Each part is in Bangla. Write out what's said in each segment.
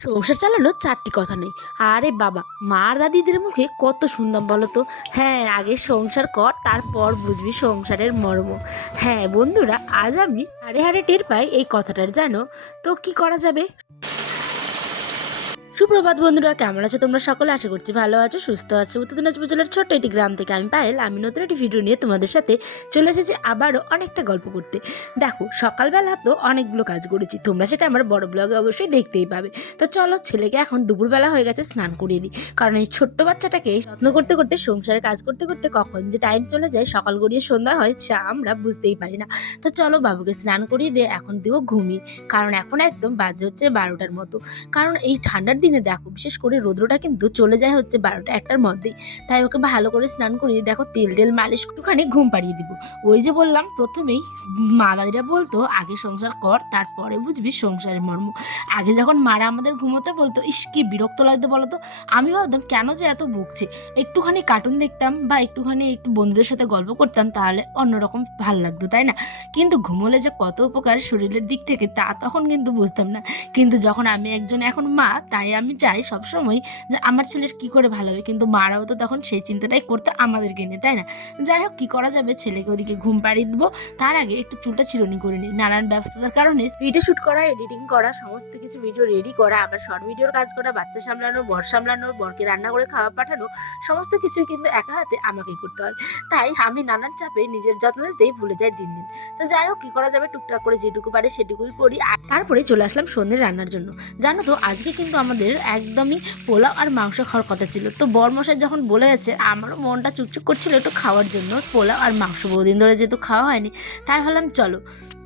সংসার চালানোর চারটি কথা নেই। আরে বাবা, মা আর দাদিদের মুখে কত শুনতাম বলো তো। হ্যাঁ, আগে সংসার কর, তারপর বুঝবি সংসারের মর্ম। হ্যাঁ বন্ধুরা, আজ আমি হাড়ে হাড়ে টের পাই এই কথাটার, জানো তো কি করা যাবে। সুপ্রভাত বন্ধুরা, কেমন আছো তোমরা সকলে? আশা করছি ভালো আছো, সুস্থ আছো। উত্তর দিনাজপুর জেলার ছোট্ট একটি গ্রাম থেকে আমি পায়েল, আমি নতুন একটি ভিডিও নিয়ে তোমাদের সাথে চলে এসেছি আবারও অনেকটা গল্প করতে। দেখো, সকালবেলা তো অনেকগুলো কাজ করেছি, তোমরা সেটা আমার বড় ব্লগে অবশ্যই দেখতেই পাবে। তো চলো, ছেলেকে এখন দুপুরবেলা হয়ে গেছে, স্নান করিয়ে দিই। কারণ এই ছোট্ট বাচ্চাটাকে যত্ন করতে করতে, সংসারে কাজ করতে করতে কখন যে টাইম চলে যায়, সকাল গড়িয়ে সন্ধ্যা হয়, সে আমরা বুঝতেই পারি না। তো চলো, বাবুকে স্নান করিয়ে দিয়ে এখন দিব ঘুমিয়ে। কারণ এখন একদম বাজে হচ্ছে 12টার মতো। কারণ এই ঠান্ডার দিনে দেখো, বিশেষ করে রোদ্রটা কিন্তু চলে যায় হচ্ছে 12টা 1টার মধ্যেই। তাই ওকে ভালো করে স্নান করিয়ে দেখো তেল টেল মালিশ একটুখানি ঘুম পাড়িয়ে দিব। ওই যে বললাম প্রথমেই, মা দাদিরা বলতো আগে সংসার কর, তারপরে বুঝবি সংসারের মর্ম। আগে যখন মারা আমাদের ঘুমোতে বলতো, ইস কি বিরক্ত লাগতো বলতো। আমি ভাবতাম কেন যে এত বকছে। একটুখানি কার্টুন দেখতাম বা একটু বন্ধুদের সাথে গল্প করতাম, তাহলে অন্যরকম ভালো লাগতো, তাই না? কিন্তু ঘুমোলে যে কত উপকার শরীরের দিক থেকে, তা তখন কিন্তু বুঝতাম না। কিন্তু যখন আমি একজন এখন মা, তাই আমি চাই সবসময় যে আমার ছেলের কি করে ভালো হবে। কিন্তু মারাও তো তখন সেই চিন্তাটাই করতে আমাদেরকে নিয়ে, তাই না? যাই হোক, কি করা যাবে, ছেলেকে ওদিকে ঘুম পাড়িয়ে দেবো। তার আগে একটু চুলটা চিরুনি করে নিই। নানান ব্যস্ততার কারণে ভিডিও শ্যুট করা, এডিটিং করা, সমস্ত কিছু ভিডিও রেডি করা, আবার শর্ট ভিডিওর কাজ করা, বাচ্চা সামলানো, বর সামলানো, বরকে রান্না করে খাওয়া পাঠানো, সমস্ত কিছুই কিন্তু একা হাতে আমাকেই করতে হয়। তাই আমি নানান চাপে নিজের যত্ন নিতেই ভুলে যাই দিন দিন। তো যাই হোক, কি করা যাবে, টুকটাক করে যেটুকু পারে সেটুকুই করি। আর তারপরে চলে আসলাম সন্ধ্যের রান্নার জন্য। জানো তো, আজকে কিন্তু আমাদের একদমই পোলাও আর মাংস খাওয়ার কথা ছিল। তো বরমশাই যখন বলে গেছে, আমারও মনটা চুকচুক করছিল একটু খাওয়ার জন্য পোলাও আর মাংস। বহুদিন ধরে যেহেতু খাওয়া হয়নি, তাই ভাবলাম চলো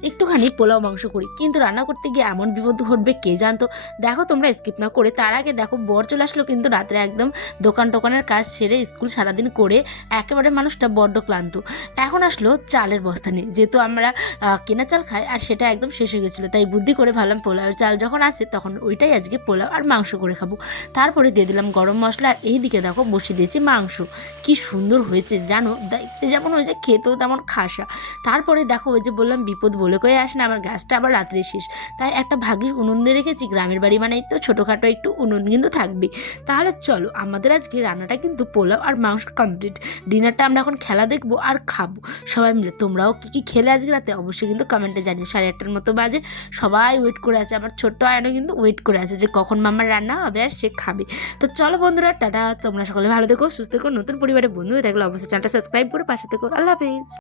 একটুখানি পোলাও মাংস করি। কিন্তু রান্না করতে গিয়ে এমন বিপদ ঘটবে কে জানতো। দেখো তোমরা স্কিপ না করে, তার আগে দেখো বর চলে আসলো কিন্তু রাত্রে, একদম দোকানের কাজ সেরে স্কুল সারাদিন করে একেবারে মানুষটা বড্ড ক্লান্ত। এখন আসলো চালের বস্তা নিয়ে, যেহেতু আমরা কেনা চাল খাই আর সেটা একদম শেষ হয়ে গেছিলো। তাই বুদ্ধি করে ভাবলাম পোলাওয়ের চাল যখন আছে তখন ওইটাই আজকে পোলাও আর মাংস করে খাবো। তারপরে দিয়ে দিলাম গরম মশলা, আর এই দিকে দেখো বসিয়ে দিয়েছি মাংস। কি সুন্দর হয়েছে জানো, দেখতে যেমন হয়েছে খেতেও তেমন খাসা। তারপরে দেখো, ওই যে বললাম বিপদ বলে কয়ে আসে না, আমার গ্যাসটা আবার রাত্রে শেষ। তাই একটা ভাগির উনুন দিয়ে রেখেছি, গ্রামের বাড়ি মানে তো ছোটোখাটো একটু উনুন কিন্তু থাকবে। তাহলে চলো, আমাদের আজকে রান্নাটা কিন্তু পোলাও আর মাংস কমপ্লিট। ডিনারটা আমরা এখন খেলা দেখবো আর খাবো সবাই মিলে। তোমরাও কি কি খেলে আজকে রাতে অবশ্যই কিন্তু কমেন্টে জানিয়ে। 8:30টার মতো বাজে, সবাই ওয়েট করে আছে। আমার ছোট্ট আয়নও কিন্তু ওয়েট করে আছে যে কখন মামার রান্না হবে আর সে খাবে। তো চলো বন্ধুরা, টাটা। তোমরা সকলে ভালো থেকো, সুস্থ থেকো। নতুন পরিবারের বন্ধু হয়ে থাকলে অবশ্যই চ্যানেলটা সাবস্ক্রাইব করে পাশে থেকো। আল্লাহ হাফেজ।